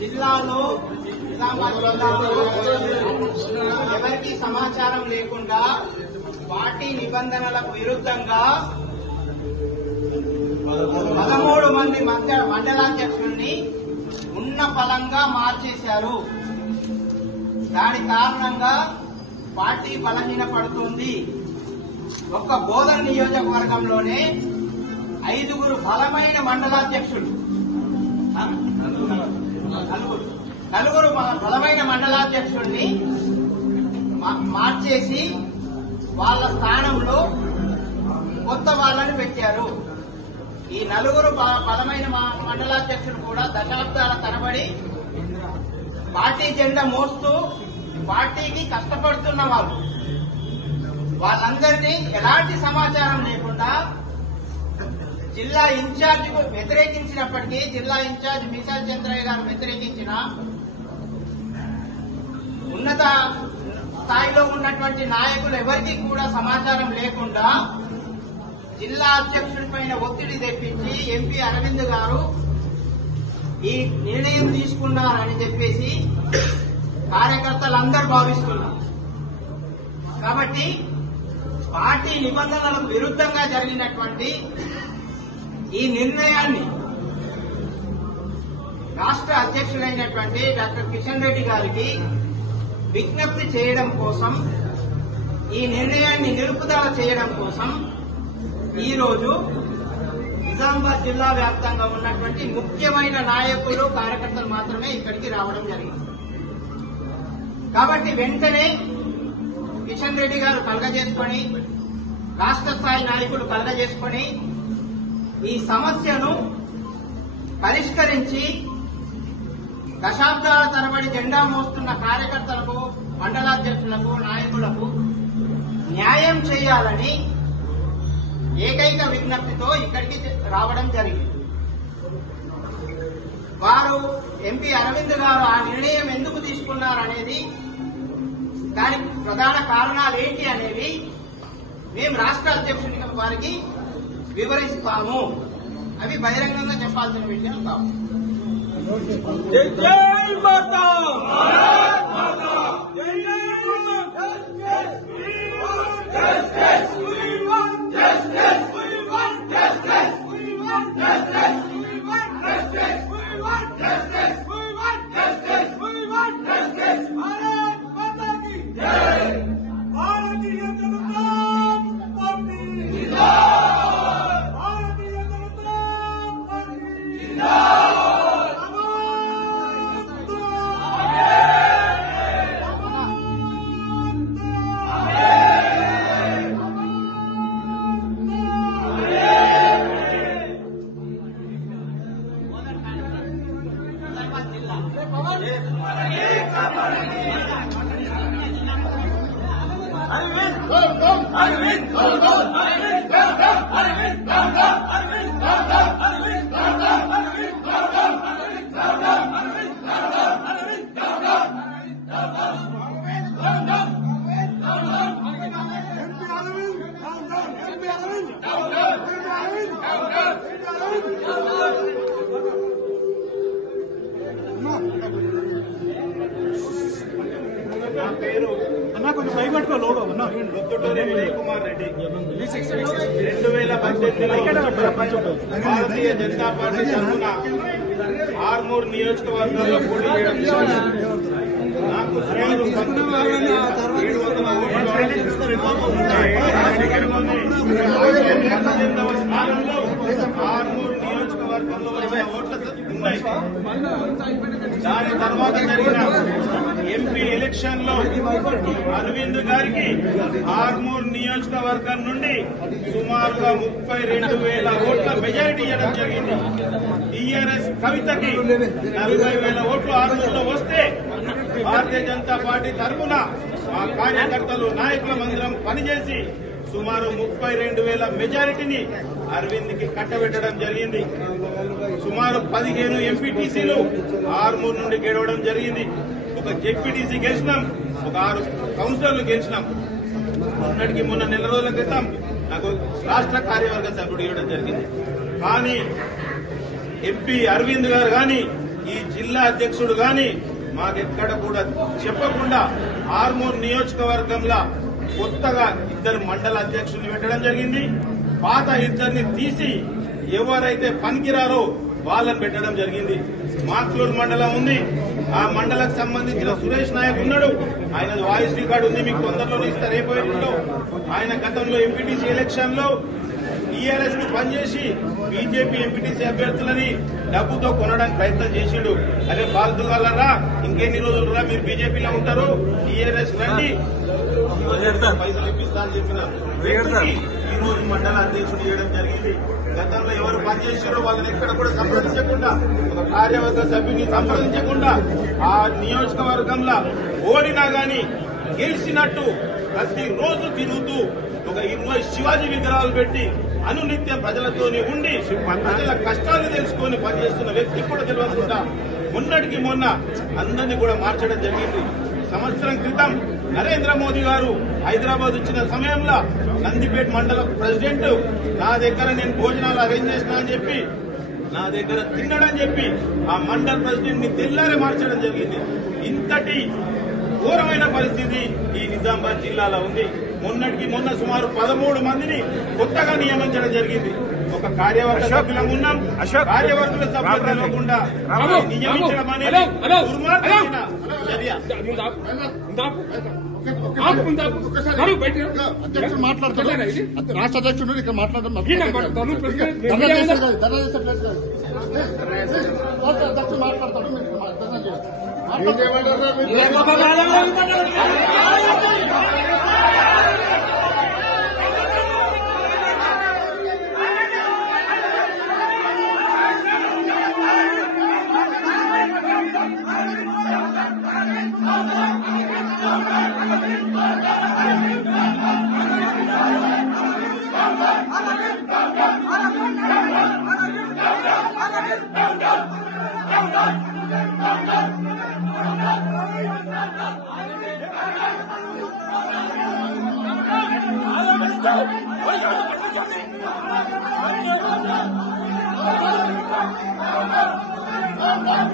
జిల్లాలో నిజామాబాద్ జిల్లాలో ఎవరికి సమాచారం లేకుండా పార్టీ నిబంధనలకు విరుద్ధంగా 13 మంది మండలాధ్యక్షుల్ని ఉన్న పలంగా మార్చేశారు. దాని కారణంగా పార్టీ బలహీనపడుతుంది. ఒక్క బోధన్ నియోజకవర్గంలోనే 5 బలమైన మండలాధ్యక్షులు, 4 బలమైన మండలాధ్యక్షుల్ని మార్చేసి వాళ్ళ స్థానంలో కొత్త వాళ్ళని పెట్టారు. ఈ 4 బలమైన మండలాధ్యక్షులు కూడా దశాబ్దాల తరబడి పార్టీ జెండా మోస్తూ పార్టీకి కష్టపడుతున్న వాళ్ళు. వాళ్ళందరినీ ఎలాంటి సమాచారం లేకుండా జిల్లా ఇన్ఛార్జ్ కు వ్యతిరేకించినప్పటికీ, జిల్లా ఇన్ఛార్జ్ మీసాల్ చంద్రయ్య గారు వ్యతిరేకించిన ఉన్నత స్థాయిలో ఉన్నటువంటి నాయకులు ఎవరికి కూడా సమాచారం లేకుండా జిల్లా అధ్యక్షుడిపైన ఒత్తిడి తెప్పించి ఎంపీ అరవింద్ గారు ఈ నిర్ణయం తీసుకున్నారని చెప్పేసి కార్యకర్తలందరూ భావిస్తున్నారు. కాబట్టి పార్టీ నిబంధనలకు విరుద్ధంగా జరిగినటువంటి ఈ నిర్ణయాన్ని రాష్ట్ర అధ్యక్షులైనటువంటి డాక్టర్ కిషన్ రెడ్డి గారికి విజ్ఞప్తి చేయడం కోసం, ఈ నిర్ణయాన్ని నిలుపుదల చేయడం కోసం ఈ రోజు నిజామాబాద్ జిల్లా వ్యాప్తంగా ఉన్నటువంటి ముఖ్యమైన నాయకులు, కార్యకర్తలు మాత్రమే ఇక్కడికి రావడం జరిగింది. కాబట్టి వెంటనే కిషన్ రెడ్డి గారు కలగజేసుకొని, రాష్ట్ర స్థాయి నాయకులు కలగజేసుకొని ఈ సమస్యను పరిష్కరించి దశాబ్దాల తరబడి జెండా మోస్తున్న కార్యకర్తలకు, మండలాధ్యక్షులకు, నాయకులకు న్యాయం చేయాలని ఏకైక విజ్ఞప్తితో ఇక్కడికి రావడం జరిగింది. వారు ఎంపీ అరవింద్ గారు ఆ నిర్ణయం ఎందుకు తీసుకున్నారనేది, దానికి ప్రధాన కారణాలు ఏంటి అనేవి మేము రాష్ట్ర అధ్యక్షుడి వారికి వివరిస్తాము. అవి బహిరంగంగా చెప్పాల్సిన విషయం కావు. జై జై మాతా, భారత్ మాతా, జై జై మాతా, justice we want justice, we want justice, we want justice, we want justice, we want justice, we want justice, we want justice. Bharat Mata की జై. భారతీయ జనతా పార్టీ జిందాబాద్. భారతీయ జనతా పార్టీ జిందాబాద్. నా పేరు అన్నా కొంచెం సైబర్లో లోగో అన్నా ముత్తుటూరి విజయ్ కుమార్ రెడ్డి. 2018లో భారతీయ జనతా పార్టీ తరఫున ఆర్మూర్ నియోజకవర్గంలో పోటీ చేయడం జరిగింది. నాకు సుమారు 17వ స్థానంలో ఆర్మూర్ నియోజకవర్గంలో వచ్చిన ఓట్ల ఉన్నాయి. దాని తర్వాత జరిగిన ఎంపీ ఎలక్షన్ లో అరవింద్ గారికి ఆర్మూర్ నియోజకవర్గం నుండి సుమారుగా 32,000 ఓట్ల మెజారిటీ ఇవ్వడం జరిగింది. టీఆర్ఎస్ కవితకి 40,000 ఓట్లు ఆర్మూర్లో వస్తే భారతీయ జనతా పార్టీ తరఫున మా కార్యకర్తలు, నాయకుల మందిరం పనిచేసి సుమారు 32,000 మెజారిటీని అరవింద్ కి కట్టబెట్టడం జరిగింది. సుమారు 15 ఎంపీటీసీలు ఆర్మూర్ నుండి గెలవడం జరిగింది. ఒక జెడ్పీటీసీ గెలిచినాం, ఒక 6 కౌన్సిలర్లు గెలిచినాం. మొన్న నెల రోజుల క్రితం నాకు రాష్ట్ర కార్యవర్గ సభ్యుడు ఇవ్వడం జరిగింది. కానీ ఎంపీ అరవింద్ గారు కానీ ఈ జిల్లా అధ్యక్షుడు గాని మాకెక్కడ కూడా చెప్పకుండా హార్మోన్ నియోజకవర్గంలో కొత్తగా 2 మండల అధ్యక్షులు పెట్టడం జరిగింది. పాత 2ని తీసి ఎవరైతే పనికిరారో వాళ్ళని పెట్టడం జరిగింది. మాక్లూరు మండలం ఉంది. ఆ మండలకు సంబంధించిన సురేష్ నాయక్ ఉన్నాడు. ఆయన వాయిస్ రికార్డు ఉంది, మీకు తొందరలో ఇస్తారు. రేపు ఆయన గతంలో ఎంపీటీసీ ఎలక్షన్ లో టీఆర్ఎస్ కు పనిచేసి బీజేపీ ఎంపీటీసీ అభ్యర్థులని డబ్బుతో కొనడానికి ప్రయత్నం చేసిండు. అదే ఫాల్తు వాళ్ళరా, ఇంకెన్ని రోజులు రా మీరు బీజేపీలో ఉంటారు, టీఆర్ఎస్ రండి పైసలు ఇప్పిస్తా అని చెప్పిన వ్యక్తికి ఈ రోజు మండల అధ్యక్షుడు చేయడం జరిగింది. గతంలో ఎవరు పనిచేసారో వాళ్ళని ఎక్కడ కూడా సంప్రదించకుండా, ఒక కార్యవర్గ సభ్యుని సంప్రదించకుండా ఆ నియోజకవర్గంలో ఓడినా గాని గెలిచినట్టు ప్రతిరోజు తిరుగుతూ ఒక 20 శివాజీ విగ్రహాలు పెట్టి అనునిత్యం ప్రజలతోని ఉండి ప్రజల కష్టాలు తెలుసుకొని పనిచేస్తున్న వ్యక్తి కూడా తెలియకుండా మొన్నటికి మొన్న అందరినీ కూడా మార్చడం జరిగింది. సంవత్సరం క్రితం నరేంద్ర మోదీ గారు హైదరాబాద్ వచ్చిన సమయంలో నందిపేట మండల ప్రెసిడెంట్ నా దగ్గర నేను భోజనాలు అరేంజ్ చేసినా అని చెప్పి నా దగ్గర తిన్నాడని చెప్పి ఆ మండల ప్రెసిడెంట్ ని తెల్లారే మార్చడం జరిగింది. ఇంతటి ఘోరమైన పరిస్థితి ఈ నిజామాబాద్ జిల్లాలో ఉంది. మొన్నటికి మొన్న సుమారు 13 మందిని కొత్తగా నియమించడం జరిగింది. ఒక కార్యవర్గ సభ్యులం ఉన్నాం, కార్యవర్గుల సభ్యులు తెలవకుండా నియమించడం అనేది దుర్మార్గమైన చర్య. అధ్యక్షుడు మాట్లాడతాడు, రాష్ట్ర అధ్యక్షుడు ఇక్కడ మాట్లాడడం అధ్యక్షుడు మాట్లాడతాడు. Come on.